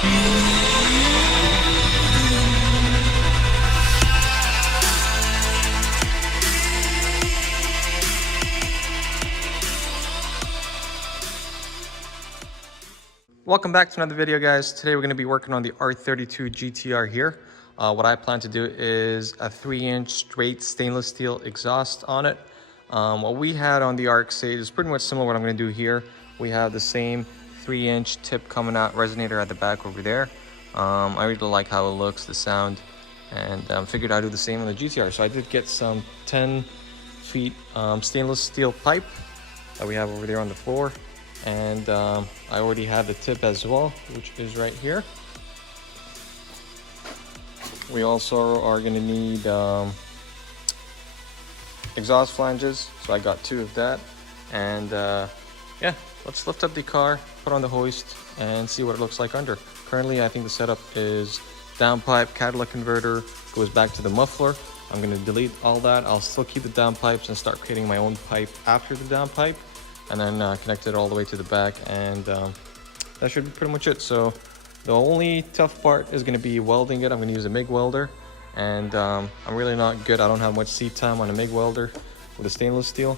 Welcome back to another video, guys. Today we're going to be working on the R32 GTR here. What I plan to do is a 3-inch straight stainless steel exhaust on it. What we had on the RX-8 is pretty much similar to what I'm going to do here. We have the same 3-inch tip coming out, resonator at the back over there. I really like how it looks, the sound, and figured I'd do the same on the GTR. So I did get some 10 feet stainless steel pipe that we have over there on the floor. And I already have the tip as well, which is right here. We also are going to need exhaust flanges, so I got 2 of that. And yeah, let's lift up the car, put on the hoist, and see what it looks like under. Currently, I think the setup is downpipe, catalytic converter, goes back to the muffler. I'm going to delete all that. I'll still keep the downpipes and start creating my own pipe after the downpipe, and then connect it all the way to the back, and that should be pretty much it. So the only tough part is going to be welding it. I'm going to use a MIG welder, and I'm really not good. I don't have much seat time on a MIG welder with a stainless steel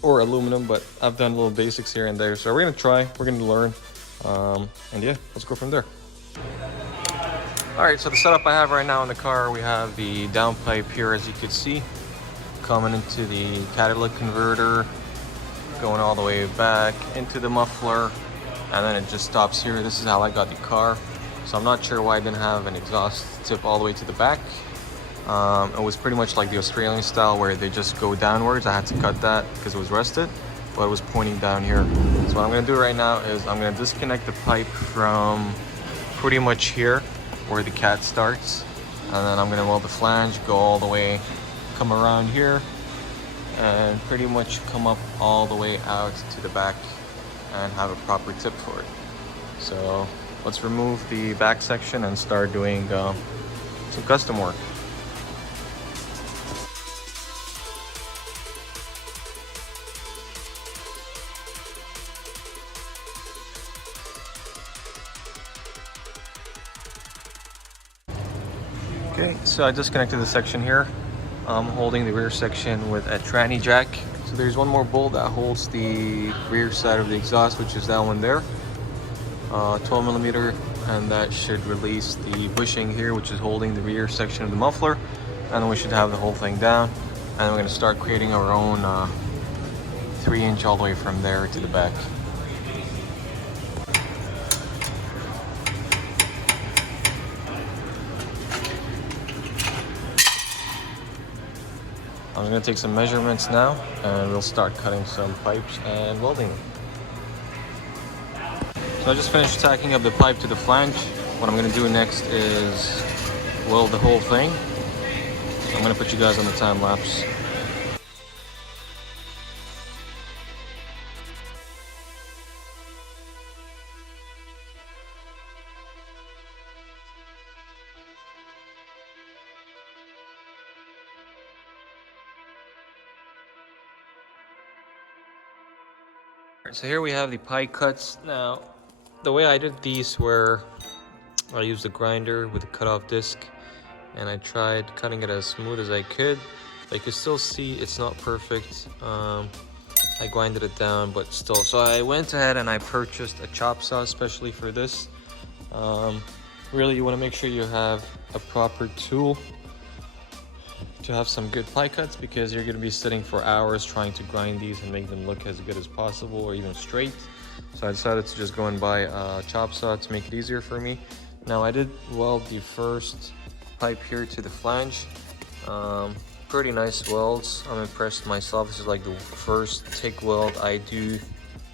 or aluminum, but I've done little basics here and there. So we're going to try, we're going to learn, and yeah, let's go from there. All right, so the setup I have right now in the car, we have the downpipe here, as you can see, coming into the catalytic converter, going all the way back into the muffler, and then it just stops here. This is how I got the car, so I'm not sure why I didn't have an exhaust tip all the way to the back. It was pretty much like the Australian style where they just go downwards. I had to cut that because it was rusted, but it was pointing down here. So what I'm going to do right now is I'm going to disconnect the pipe from pretty much here where the cat starts, and then I'm going to weld the flange, go all the way, come around here, and pretty much come up all the way out to the back and have a proper tip for it. So let's remove the back section and start doing some custom work. Okay, so I disconnected the section here. I'm holding the rear section with a tranny jack. So there's one more bolt that holds the rear side of the exhaust, which is that one there, 12 millimeter, and that should release the bushing here, which is holding the rear section of the muffler, and then we should have the whole thing down. And we're going to start creating our own 3-inch all the way from there to the back. I'm going to take some measurements now, and we'll start cutting some pipes and welding. So I just finished tacking up the pipe to the flange. What I'm going to do next is weld the whole thing. So I'm going to put you guys on the time lapse. So here we have the pipe cuts. Now, the way I did these were I used a grinder with a cutoff disc, and I tried cutting it as smooth as I could. You can still see it's not perfect. I grinded it down, but still. So I went ahead and I purchased a chop saw especially for this. Really, you want to make sure you have a proper tool to have some good pie cuts, because you're going to be sitting for hours trying to grind these and make them look as good as possible, or even straight. So I decided to just go and buy a chop saw to make it easier for me. Now I did weld the first pipe here to the flange. Pretty nice welds. I'm impressed myself. This is like the first TIG weld I do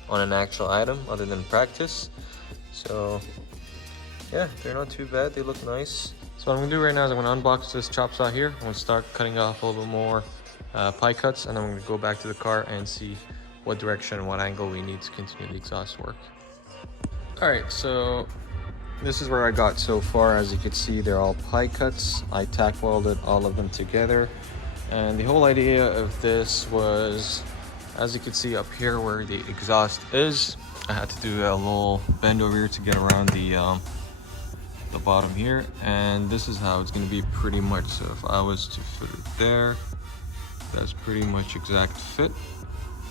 on an actual item other than practice. So yeah, they're not too bad. They look nice. So what I'm gonna do right now is I'm gonna unbox this chop saw here. I'm gonna start cutting off a little bit more pie cuts, and then I'm gonna go back to the car and see what direction and what angle we need to continue the exhaust work. All right, so this is where I got so far. As you can see, they're all pie cuts. I tack welded all of them together. And the whole idea of this was, as you can see up here where the exhaust is, I had to do a little bend over here to get around the the bottom here, and this is how it's going to be pretty much. So if I was to fit it there, that's pretty much exact fit.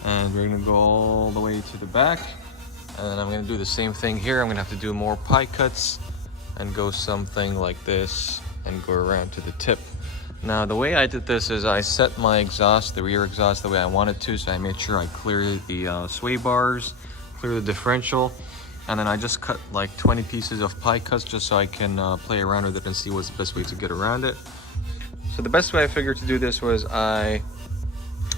And we're going to go all the way to the back, and then I'm going to do the same thing here. I'm going to have to do more pie cuts and go something like this and go around to the tip. Now the way I did this is I set my exhaust, the rear exhaust, the way I wanted to. So I made sure I clear the sway bars, clear the differential, and then I just cut like 20 pieces of pie cuts just so I can play around with it and see what's the best way to get around it. So the best way I figured to do this was I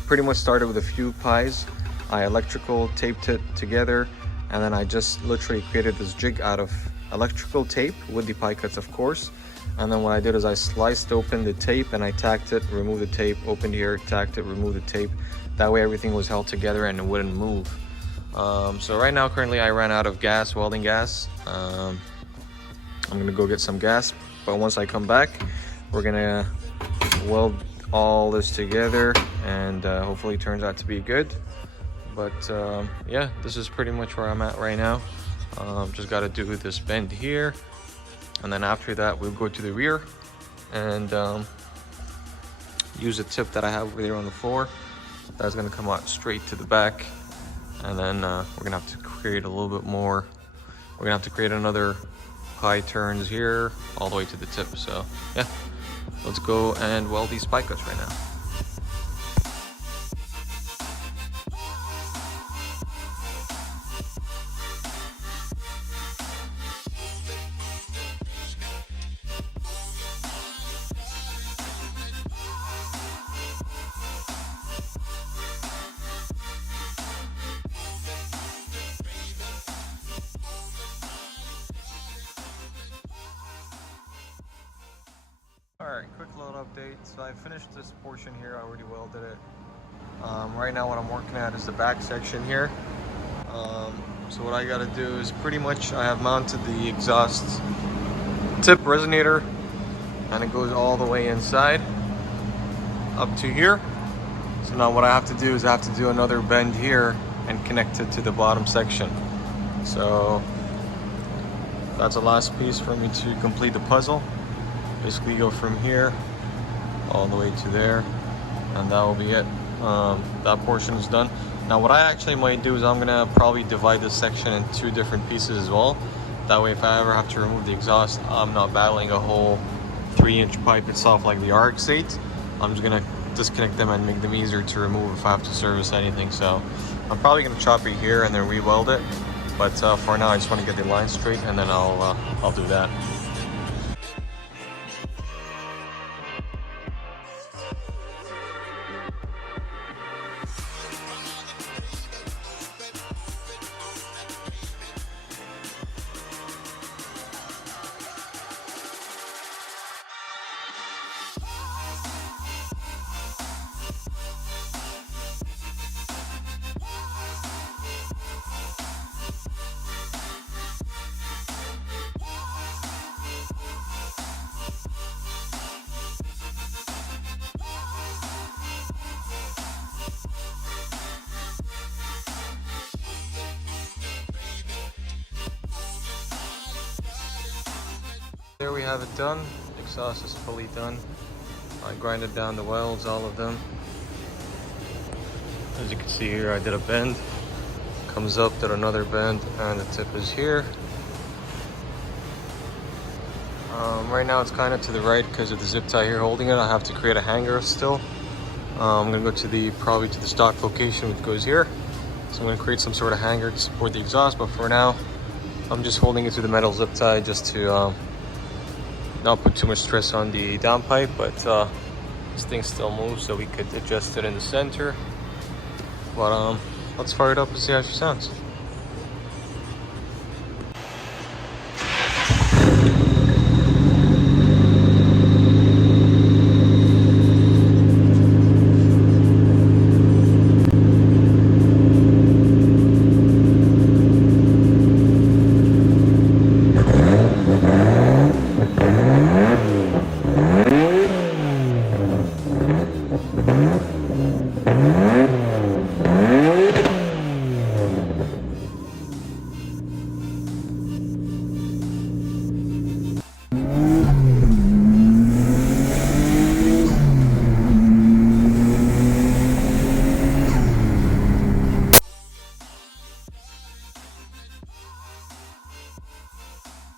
pretty much started with a few pies. I electrical taped it together, and then I just literally created this jig out of electrical tape with the pie cuts, of course. And then what I did is I sliced open the tape and I tacked it, removed the tape, opened here, tacked it, removed the tape. That way everything was held together and it wouldn't move. So right now, currently I ran out of gas, welding gas. I'm gonna go get some gas, but once I come back, we're gonna weld all this together, and hopefully it turns out to be good. But yeah, this is pretty much where I'm at right now. Just got to do this bend here, and then after that we'll go to the rear and use a tip that I have over there on the floor. That's going to come out straight to the back, and then we're gonna have to create a little bit more. We're gonna have to create another pie turns here all the way to the tip. So yeah, let's go and weld these pie cuts right now. Alright, quick load update. So I finished this portion here, I already welded it. Right now what I'm working at is the back section here. So what I gotta do is pretty much I have mounted the exhaust tip resonator, and it goes all the way inside up to here. So now what I have to do is I have to do another bend here and connect it to the bottom section. So that's the last piece for me to complete the puzzle. Basically go from here all the way to there, and that will be it. That portion is done. Now what I actually might do is I'm gonna probably divide this section in two different pieces as well. That way if I ever have to remove the exhaust, I'm not battling a whole 3-inch pipe itself like the RX-8. I'm just gonna disconnect them and make them easier to remove if I have to service anything. So I'm probably gonna chop it here and then re-weld it. But for now I just want to get the line straight, and then I'll do that. There we have it done. Exhaust is fully done. I grinded down the welds, all of them. As you can see here, I did a bend. Comes up, did another bend, and the tip is here. Right now it's kind of to the right because of the zip tie here holding it. I have to create a hanger still. I'm gonna go to probably to the stock location, which goes here. So I'm gonna create some sort of hanger to support the exhaust, but for now, I'm just holding it to the metal zip tie just to not put too much stress on the downpipe, but this thing still moves, so we could adjust it in the center. But let's fire it up and see how she sounds.